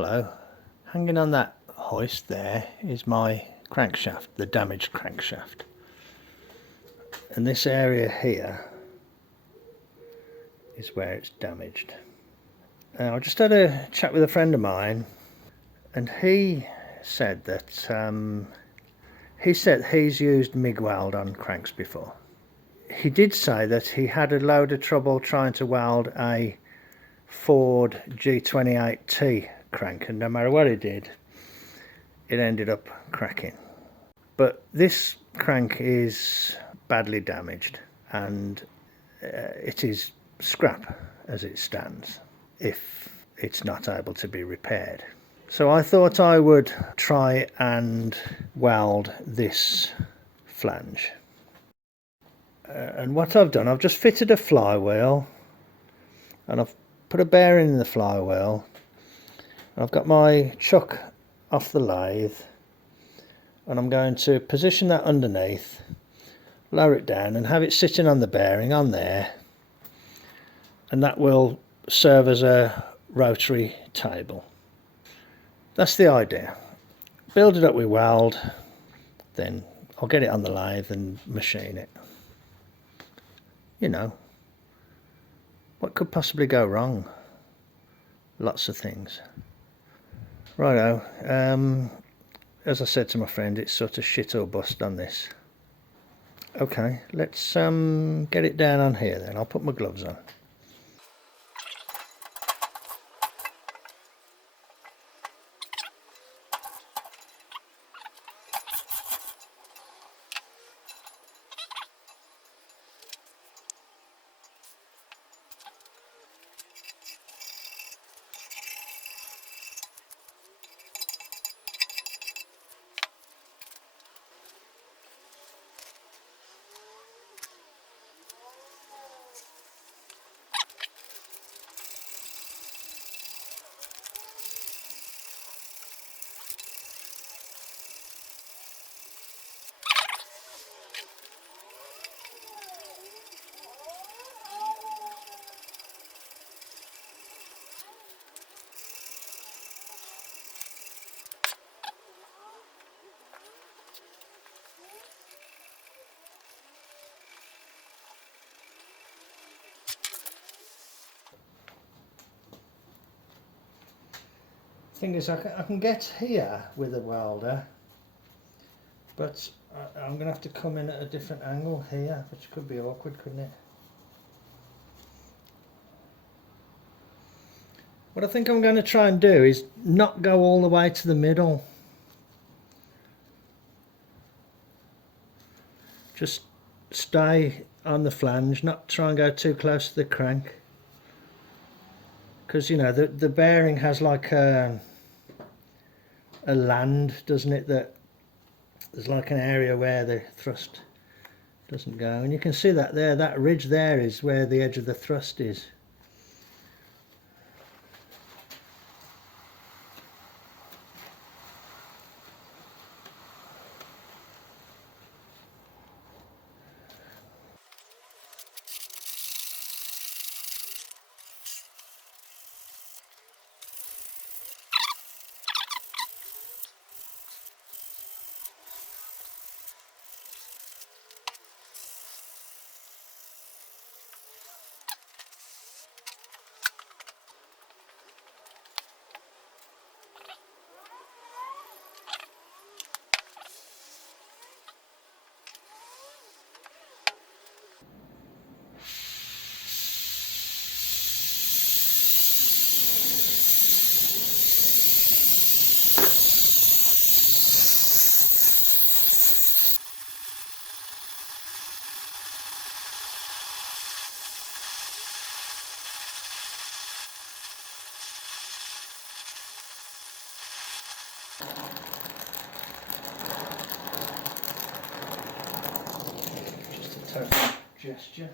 Hello. Hanging on that hoist there is my crankshaft, the damaged crankshaft. And this area here is where it's damaged. I just had a chat with a friend of mine, and he said that he's used MIG weld on cranks before. He did say that he had a load of trouble trying to weld a Ford G28T crank, and no matter what he did, it ended up cracking. But this crank is badly damaged, and it is scrap as it stands if it's not able to be repaired. So I thought I would try and weld this flange. And what I've done, I've just fitted a flywheel, and I've put a bearing in the flywheel. I've got my chuck off the lathe, and I'm going to position that underneath, lower it down and have it sitting on the bearing on there, and that will serve as a rotary table. That's the idea. Build it up with weld, then I'll get it on the lathe and machine it. You know, what could possibly go wrong? Lots of things. Righto, as I said to my friend, it's sort of shit or bust on this. Okay, let's get it down on here then. I'll put my gloves on. Thing is, I can get here with a welder, but I'm going to have to come in at a different angle here, which could be awkward, couldn't it? What I think I'm going to try and do is not go all the way to the middle. Just stay on the flange, not try and go too close to the crank. Because, you know, the bearing has like a land, doesn't it, that there's like an area where the thrust doesn't go, and you can see that there, that ridge there is where the edge of the thrust is. Just a total gesture.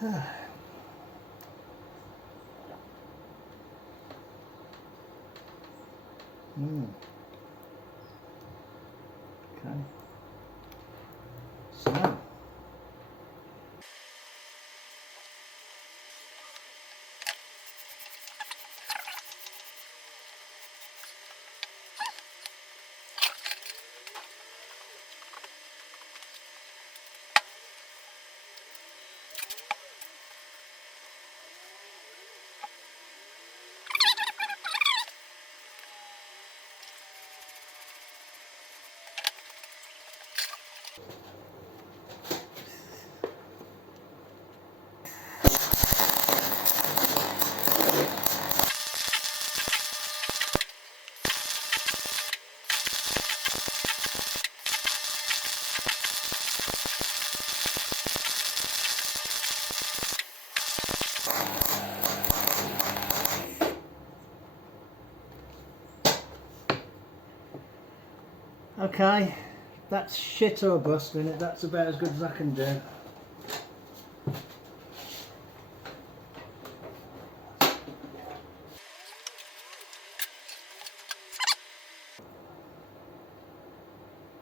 Okay. So. Okay, that's shit or bust in it. That's about as good as I can do.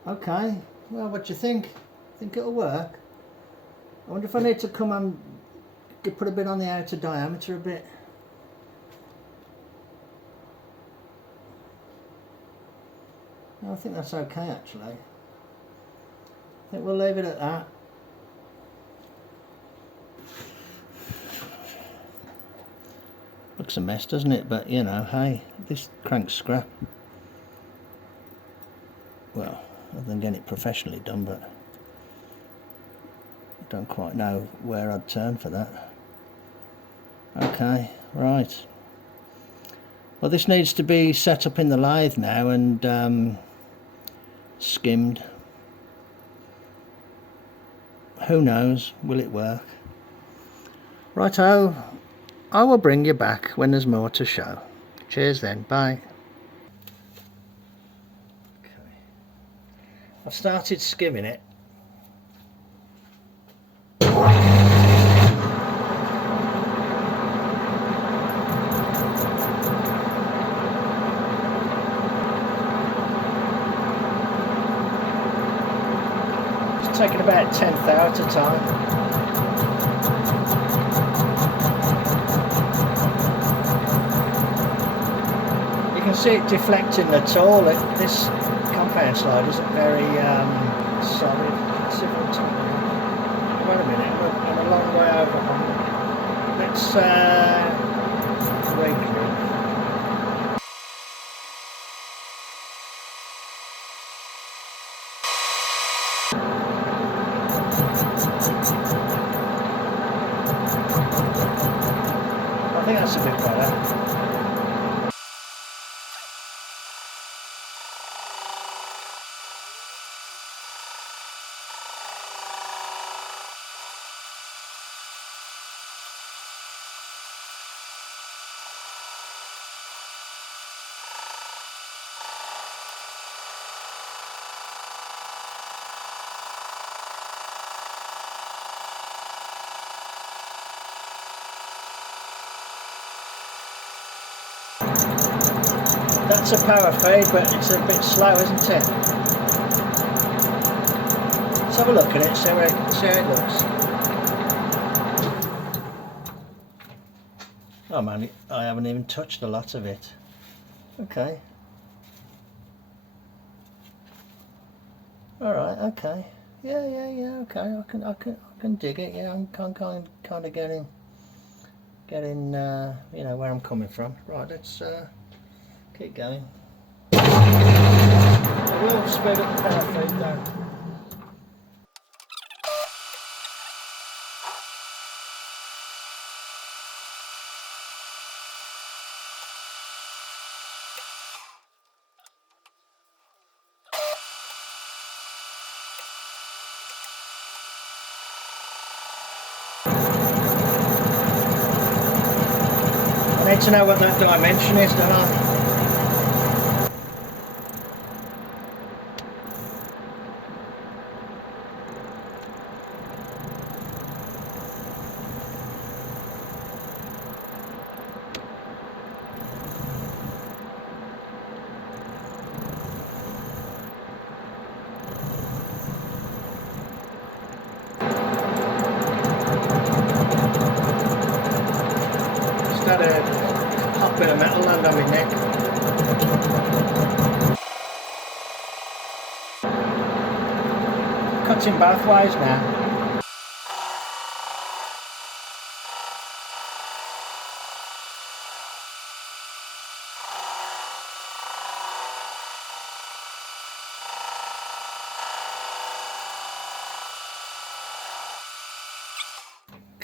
Okay, well, what do you think? Think it'll work? I wonder if I need to come and put a bit on the outer diameter a bit. I think that's okay actually. I think we'll leave it at that. Looks a mess, doesn't it? But you know, hey, this crank's scrap. Well, other than getting it professionally done, but I don't quite know where I'd turn for that. Okay, right. Well, this needs to be set up in the lathe now and skimmed. Who knows, will it work? Righto, I will bring you back when there's more to show. Cheers then, bye. Okay. I've started skimming it. It's taken about 1/10 hour at a time. You can see it deflecting the tool. This compound slide isn't very solid. Let's see if I can turn it on. Wait a minute, I'm a long way over on. Let's wait. I think that's a bit better. That's a power fade, but it's a bit slow, isn't it? Let's have a look at it, see how it looks. Oh man, I haven't even touched a lot of it. Okay. All right. Okay. Yeah. Okay. I can dig it. Yeah, I'm kind of getting you know where I'm coming from. Right. Let's keep going. I will speed up the power fade down. I need to know what that dimension is, don't I? Got a hot bit of metal land on my neck. Cutting both ways now.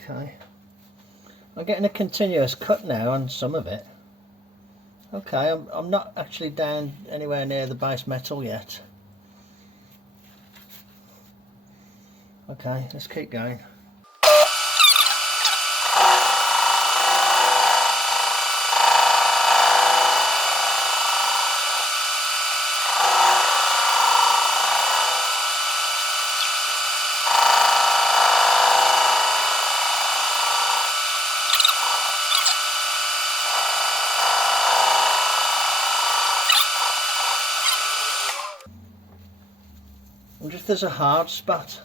Okay, I'm getting a continuous cut now on some of it. Okay, I'm not actually down anywhere near the base metal yet. Okay, let's keep going. I wonder if there's a hard spot.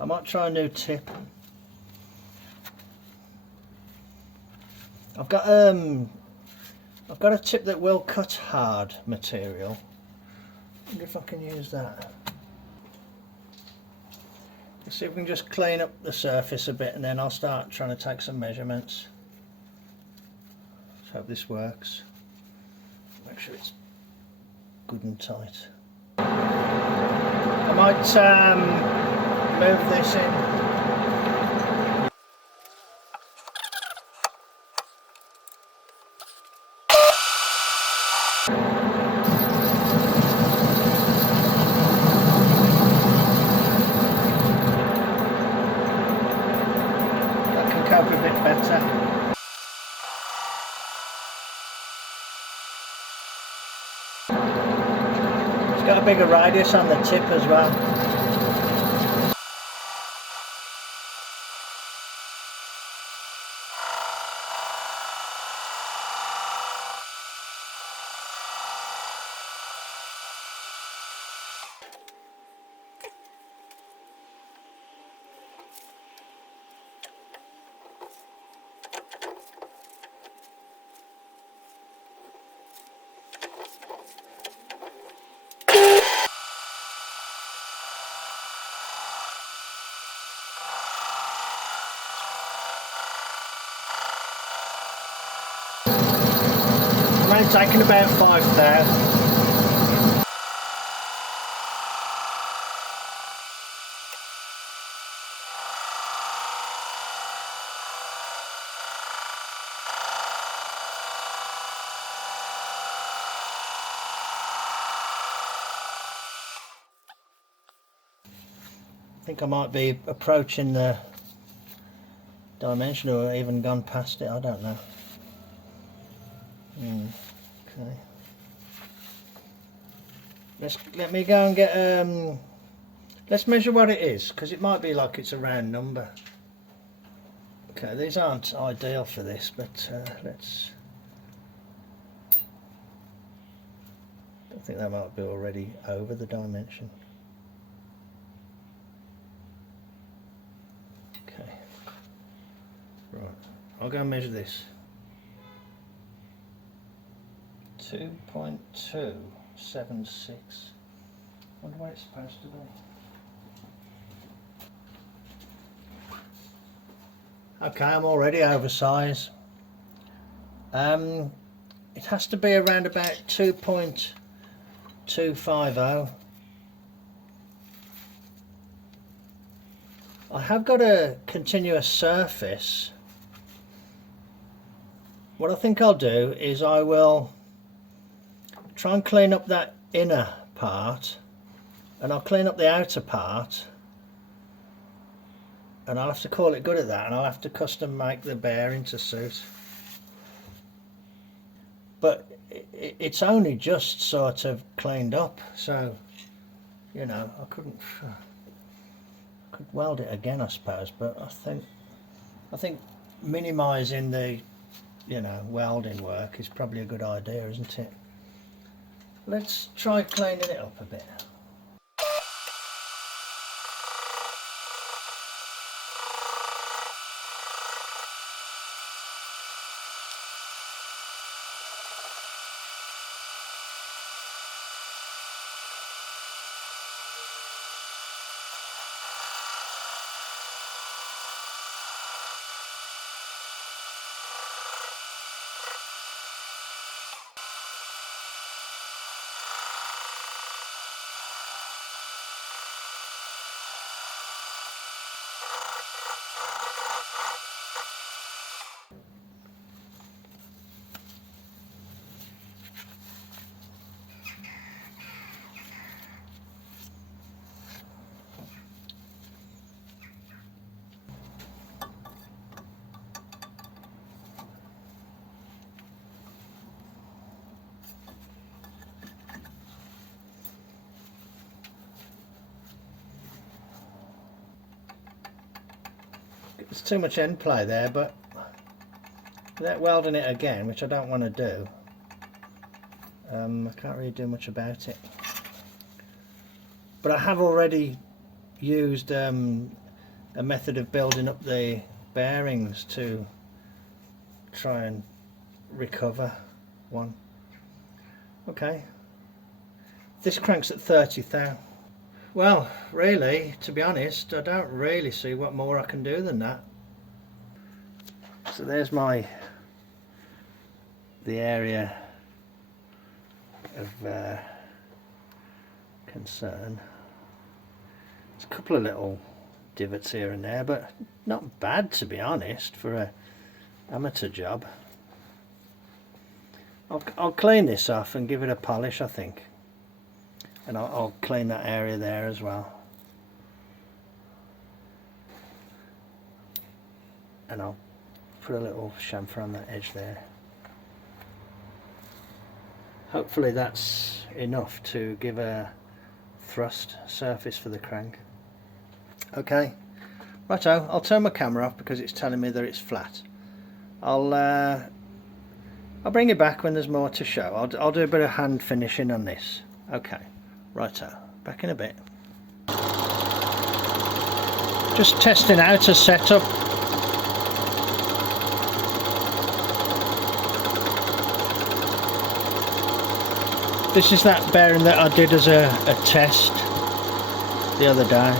I might try a new tip. I've got a tip that will cut hard material. I wonder if I can use that. Let's see if we can just clean up the surface a bit, and then I'll start trying to take some measurements. Let's hope this works. Make sure it's good and tight. I might move this in. That can cope a bit better. It's got a bigger radius on the tip as well. I'm only taking about 5 there. I think I might be approaching the dimension, or even gone past it, I don't know. Okay. Let me go and get let's measure what it is, because it might be like it's a round number. Okay, these aren't ideal for this, but let's. I think that might be already over the dimension. Okay. Right, I'll go and measure this. 2.276. Wonder what it's supposed to be. Okay, I'm already oversized. It has to be around about 2.250. I have got a continuous surface. What I think I'll do is I will try and clean up that inner part, and I'll clean up the outer part, and I'll have to call it good at that, and I'll have to custom make the bearing to suit. But it's only just sort of cleaned up, so you know, I could weld it again, I suppose, but I think minimizing the, you know, welding work is probably a good idea, isn't it? Let's try cleaning it up a bit. Okay, 2.2 75. There's too much end play there, but without welding it again, which I don't want to do, I can't really do much about it. But I have already used a method of building up the bearings to try and recover one. Okay, this crank's at 30,000. Well, really, to be honest, I don't really see what more I can do than that. So there's the area of concern. There's a couple of little divots here and there, but not bad, to be honest, for a amateur job. I'll clean this off and give it a polish, I think. And I'll clean that area there as well. And I'll put a little chamfer on that edge there. Hopefully that's enough to give a thrust surface for the crank. Okay, righto, I'll turn my camera off because it's telling me that it's flat. I'll bring it back when there's more to show. I'll do a bit of hand finishing on this. Okay. Righto, back in a bit. Just testing out a setup. This is that bearing that I did as a test the other day.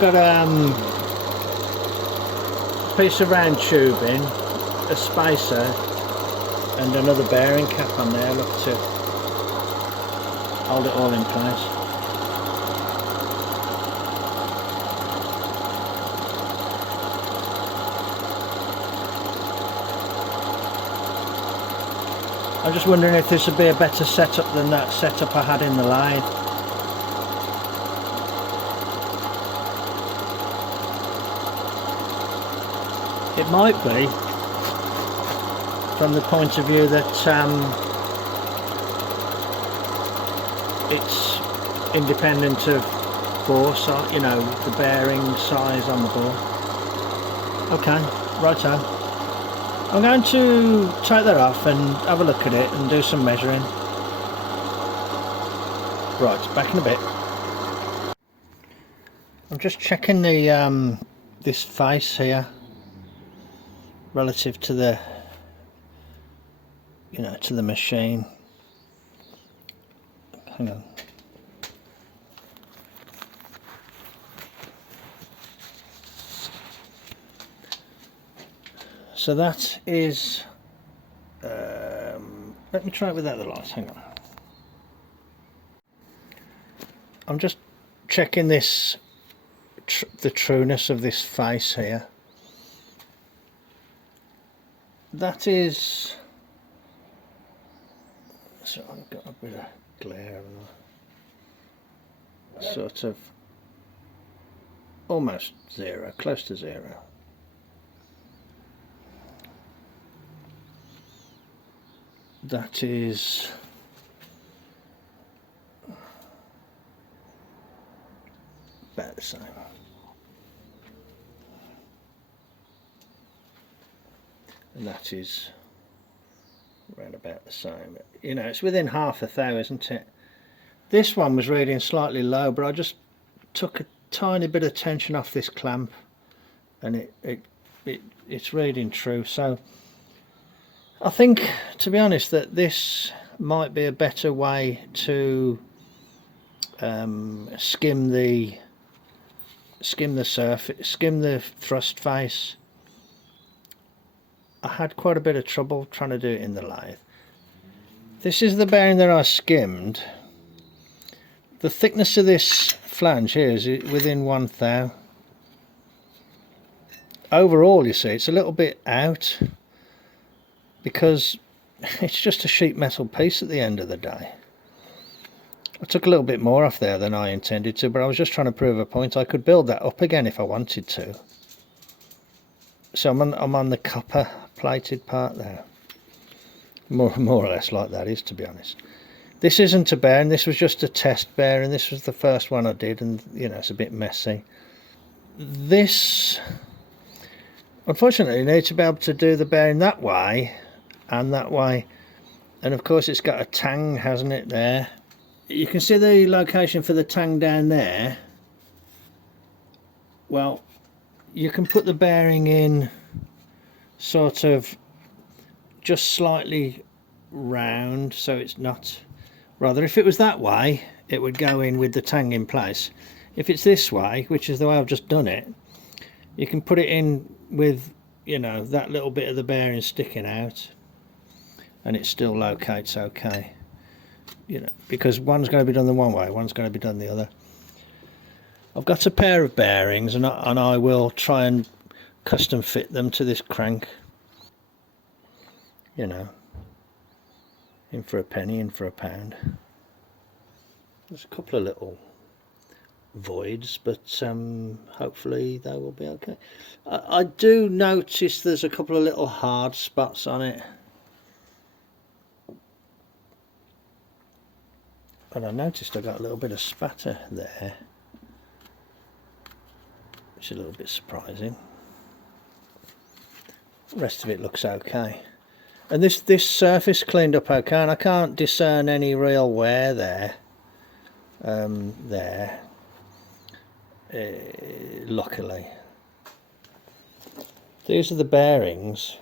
Got a piece of round tubing, a spacer and another bearing cap on there, look, to hold it all in place. I'm just wondering if this would be a better setup than that setup I had in the lathe. It might be, from the point of view that it's independent of bore size, you know, the bearing size on the bore. Okay, righto. I'm going to take that off and have a look at it and do some measuring. Right, back in a bit. I'm just checking the this face here relative to the, you know, to the machine. Hang on. So that is, let me try it without the lights, hang on. I'm just checking this, the trueness of this face here. That is, so I've got a bit of glare and sort of almost zero, close to zero. That is about the same. And that is around about the same. You know, it's within half a thou, isn't it? This one was reading slightly low, but I just took a tiny bit of tension off this clamp and it's reading true. So I think, to be honest, that this might be a better way to skim the surface, skim the thrust face I had quite a bit of trouble trying to do it in the lathe. This is the bearing that I skimmed. The thickness of this flange here is within 1 thou. Overall, you see, it's a little bit out because it's just a sheet metal piece at the end of the day. I took a little bit more off there than I intended to, but I was just trying to prove a point. I could build that up again if I wanted to. So I'm on the copper plated part there. More or less like that is, to be honest. This isn't a bearing, this was just a test bearing. This was the first one I did, and you know, it's a bit messy. This, unfortunately, you need to be able to do the bearing that way and that way. And of course it's got a tang, hasn't it, there? You can see the location for the tang down there. Well, you can put the bearing in sort of just slightly round, so it's not, rather if it was that way it would go in with the tang in place. If it's this way, which is the way I've just done it, you can put it in with, you know, that little bit of the bearing sticking out, and it still locates okay, you know, because one's going to be done the one way, one's going to be done the other. I've got a pair of bearings, and I will try and custom fit them to this crank, you know, in for a penny, in for a pound. There's a couple of little voids, but hopefully they will be okay. I do notice there's a couple of little hard spots on it, and I noticed I got a little bit of spatter there, which is a little bit surprising. The rest of it looks okay, and this surface cleaned up okay, and I can't discern any real wear there. Luckily, these are the bearings.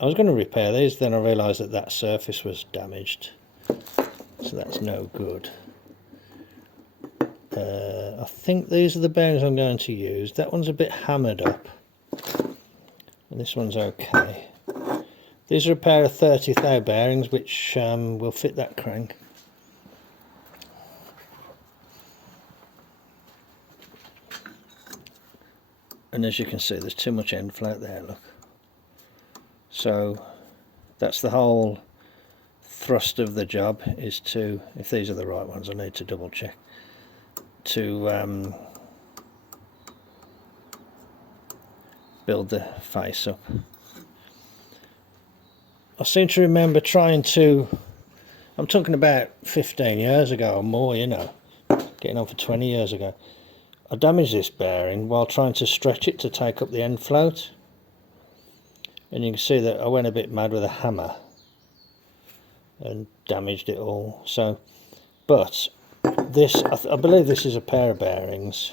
I was going to repair these, then I realised that that surface was damaged, so that's no good. I think these are the bearings I'm going to use. That one's a bit hammered up, and this one's okay. These are a pair of 30 thou bearings which will fit that crank. And as you can see, there's too much end float there, look. So that's the whole thrust of the job, is to, if these are the right ones, I need to double check, to build the face up. I seem to remember trying to, I'm talking about 15 years ago or more, you know, getting on for 20 years ago. I damaged this bearing while trying to stretch it to take up the end float, and you can see that I went a bit mad with a hammer and damaged it all. So, but this, I believe this is a pair of bearings,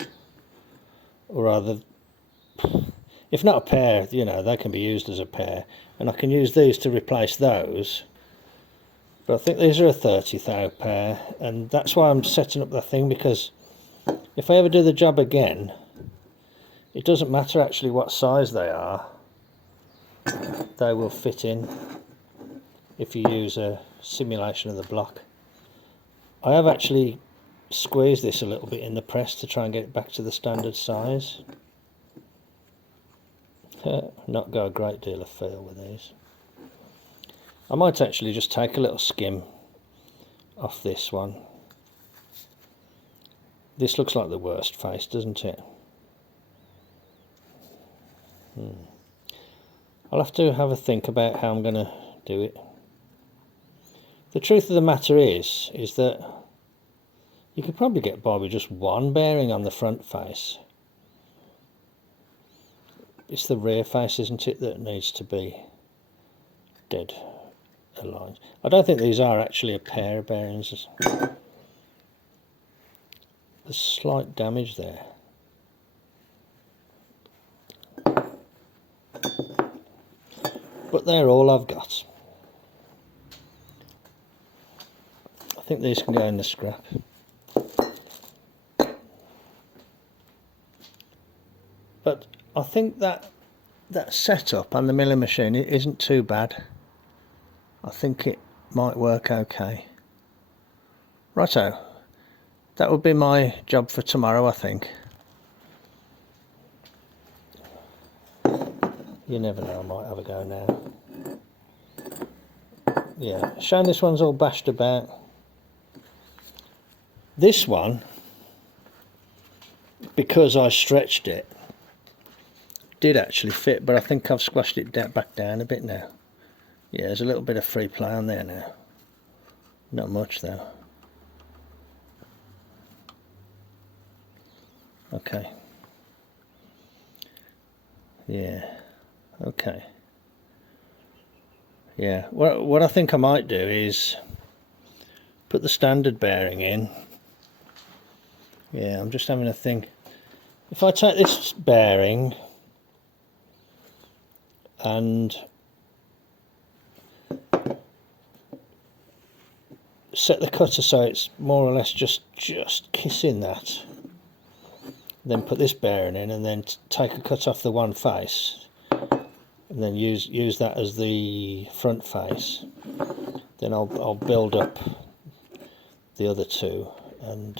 or rather, if not a pair, you know, they can be used as a pair, and I can use these to replace those. But I think these are a 30 thou pair, and that's why I'm setting up the thing, because if I ever do the job again, it doesn't matter actually what size they are, they will fit in if you use a simulation of the block. I have actually squeezed this a little bit in the press to try and get it back to the standard size. Not got a great deal of feel with these. I might actually just take a little skim off this one. This looks like the worst face, doesn't it? I'll have to have a think about how I'm going to do it. The truth of the matter is that you could probably get by with just one bearing on the front face. It's the rear face, isn't it, that needs to be dead aligned. I don't think these are actually a pair of bearings. There's slight damage there. But they're all I've got. I think these can go in the scrap. But I think that that setup on the milling machine, it isn't too bad. I think it might work okay. Righto, that would be my job for tomorrow, I think. You never know, I might have a go now. Yeah, shame this one's all bashed about. This one, because I stretched it, did actually fit, but I think I've squashed it back down a bit now. Yeah, there's a little bit of free play on there now. Not much though. Okay. Yeah. Okay. Yeah. What I think I might do is put the standard bearing in. Yeah, I'm just having a think. If I take this bearing and set the cutter so it's more or less just kissing that, then put this bearing in and then take a cut off the one face and then use that as the front face, then I'll build up the other two, and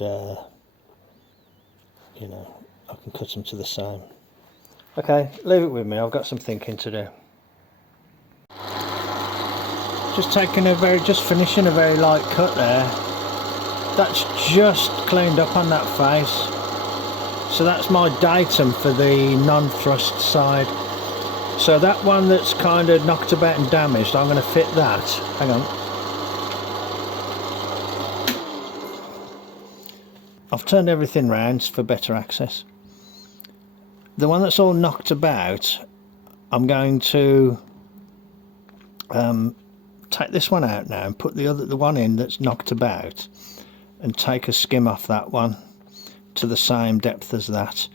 you know, I can cut them to the same. Okay, leave it with me, I've got some thinking to do. Just finishing a very light cut there. That's just cleaned up on that face. So that's my datum for the non-thrust side. So that one that's kind of knocked about and damaged, I'm going to fit that. Hang on. I've turned everything round for better access. The one that's all knocked about, I'm going to take this one out now and put the one in that's knocked about, and take a skim off that one to the same depth as that,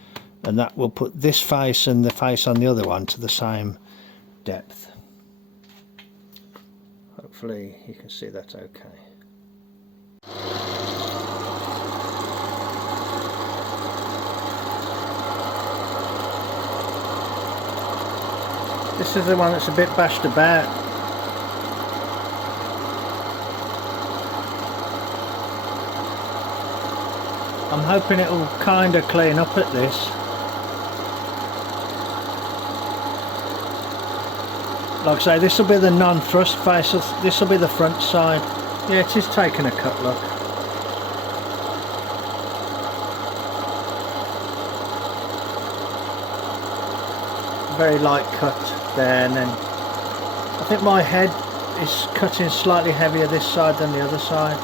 and that will put this face and the face on the other one to the same depth. Hopefully you can see that okay. This is the one that's a bit bashed about. I'm hoping it will kind of clean up at this. Like I say, this will be the non-thrust face, this will be the front side. Yeah, it is taking a cut, look. Very light cut there, and then I think my head is cutting slightly heavier this side than the other side.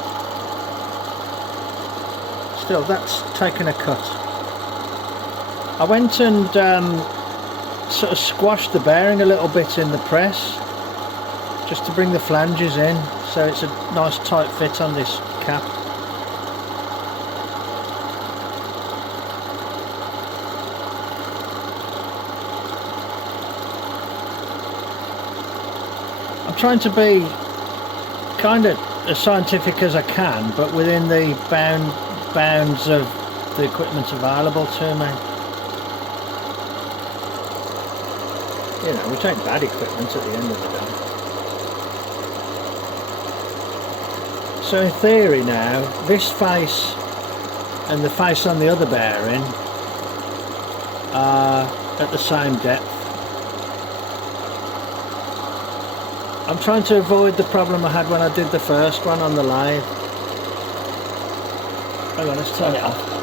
Still, that's taken a cut. I went and sort of squashed the bearing a little bit in the press just to bring the flanges in, so it's a nice tight fit on this cap. I'm trying to be kind of as scientific as I can, but within the bounds of the equipment available to me. You know, we take bad equipment at the end of the day. So in theory now, this face and the face on the other bearing are at the same depth. I'm trying to avoid the problem I had when I did the first one on the lathe. Hang on, let's turn it off.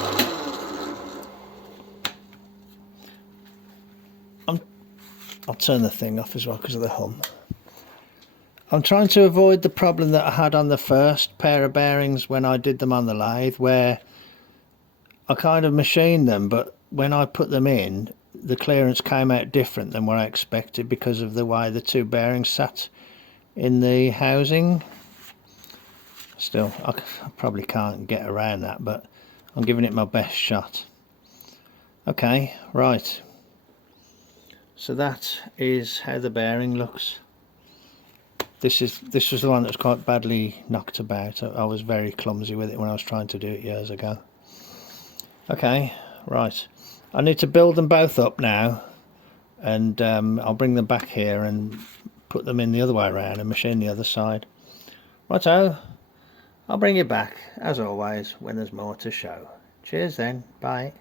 I'll turn the thing off as well because of the hum. I'm trying to avoid the problem that I had on the first pair of bearings when I did them on the lathe, where I kind of machined them, but when I put them in, the clearance came out different than what I expected because of the way the two bearings sat in the housing. Still, I probably can't get around that, but I'm giving it my best shot. Okay, right. So that is how the bearing looks. This was the one that was quite badly knocked about. I was very clumsy with it when I was trying to do it years ago. Okay, right. I need to build them both up now and I'll bring them back here and put them in the other way around and machine the other side. Righto, I'll bring you back as always when there's more to show. Cheers then, bye.